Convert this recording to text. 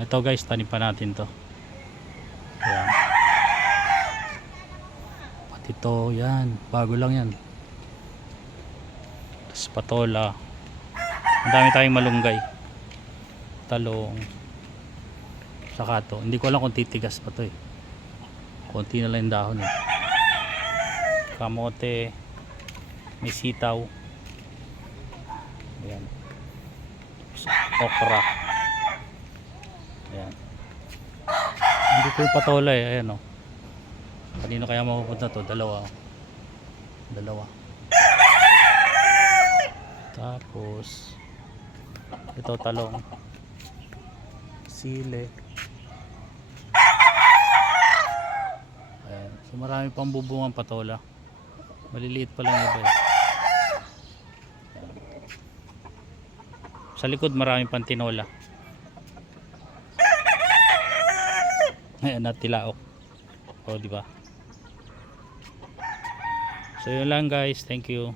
Ito guys, tanim pa natin to. Ayan. Pati to, yan. Bago lang yan. Tapos patola. Ang dami tayong malunggay. Talong. Saka to. Hindi ko alam kung titigas pa to eh. Konti na lang yung dahon eh. Kamote. May sitaw. Ayan. Okra. Ayan. Hindi ko yung patola eh. Ayan o. Kanino kaya mapupunta to? Dalawa. Dalawa. Tapos ito talong. Sile. Ayan. So marami pang bubungang patola. Maliliit pa lang iba eh. Sa likod marami pang tinola. Ayan na tilaok. O di ba? So yun lang guys. Thank you.